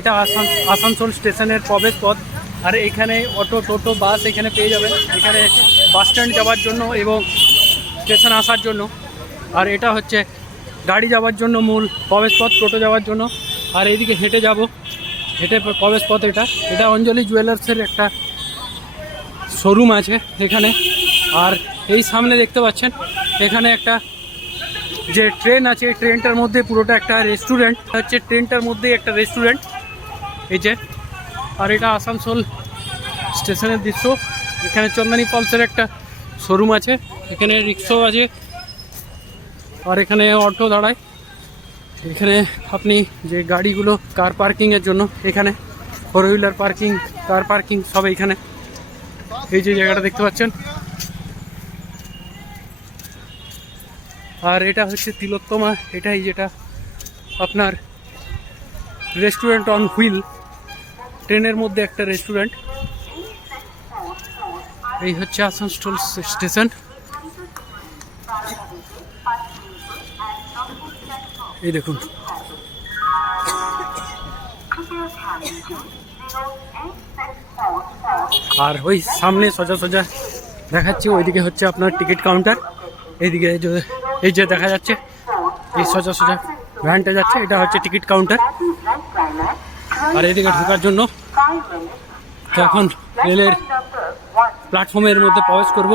এটা আসান আসানসোল স্টেশনের প্রবেশ পথ আর এখানে অটো, টোটো, বাস এখানে পেয়ে যাবেন। এখানে বাস স্ট্যান্ড যাওয়ার জন্য এবং স্টেশন আসার জন্য। আর এটা হচ্ছে গাড়ি যাওয়ার জন্য মূল প্রবেশ পথ টোটো যাওয়ার জন্য। আর এইদিকে হেঁটে যাব। হেঁটে প্রবেশ পথ এটা। এটা অঞ্জলি জুয়েলার্সের একটা শোরুম আছে এখানে। আর এই সামনে দেখতে পাচ্ছেন, এখানে একটা যে ট্রেন আছে ট্রেনটার মধ্যে পুরোটা একটা রেস্টুরেন্ট হচ্ছে ট্রেনটার মধ্যেই একটা রেস্টুরেন্ট এই যে, আর এটা আসানসোল স্টেশনের দৃশ্য। এখানে চন্দনী পলসের একটা শোরুম আছে, এখানে রিক্সাও আছে, আর এখানে অটো দাঁড়ায়। এখানে আপনি যে গাড়িগুলো কার পার্কিংয়ের জন্য, এখানে four wheeler parking car parking সব এইখানে এই যে জায়গাটা দেখতে পাচ্ছেন। আর এটা হচ্ছে তিলোত্তমা, এটাই যেটা আপনার রেস্টুরেন্ট অন হুইল ট্রেনের মধ্যে একটা রেস্টুরেন্ট এই হচ্ছে আসানসোল স্টেশন। এই দেখুন। আর ওই সামনে সোজা সোজা দেখাচ্ছি, ওইদিকে হচ্ছে আপনার টিকিট কাউন্টার এইদিকে এই যে- দেখা যাচ্ছে, এই সোজা সোজা ভ্যানটা যাচ্ছে, এটা হচ্ছে টিকিট কাউন্টার আর এইদিকে ঢোকার জন্য তো এখন রেলের প্ল্যাটফর্মের মধ্যে প্রবেশ করব।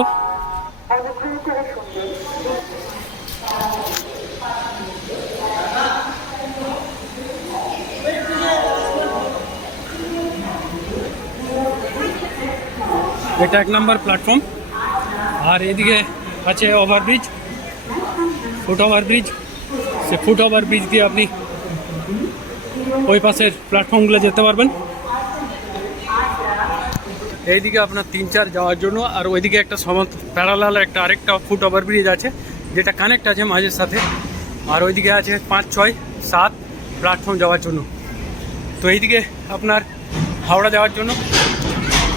এটা এক নম্বর প্ল্যাটফর্ম। আর এদিকে আছে ওভারব্রিজ, ফুট ওভারব্রিজ। সে ফুট ওভারব্রিজ দিয়ে আপনি ওই পাশের প্ল্যাটফর্মগুলো যেতে পারবেন। এইদিকে আপনার তিন চার যাওয়ার জন্য, আর ওইদিকে একটা সমত প্যারালাল একটা আরেকটা ফুট ওভারব্রিজ আছে, যেটা কানেক্ট আছে মাঝের সাথে। আর ওইদিকে আছে পাঁচ, ছয়, সাত প্ল্যাটফর্ম যাওয়ার জন্য। তো এইদিকে আপনার হাওড়া যাওয়ার জন্য,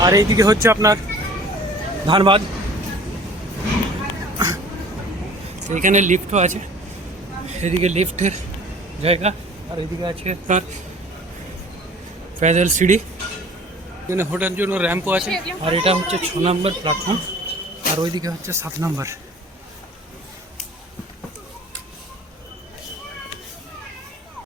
আর এইদিকে হচ্ছে আপনার ধানবাদ। এখানে লিফটও আছে। এদিকে লিফটের জায়গা। আর এদিকে আছে আপনার প্যাদেল সিঁড়ি। এখানে হোটেল জন্য র্যাম্পও আছে। আর এটা হচ্ছে ছ নম্বর প্ল্যাটফর্ম। আর ওইদিকে হচ্ছে সাত নম্বর।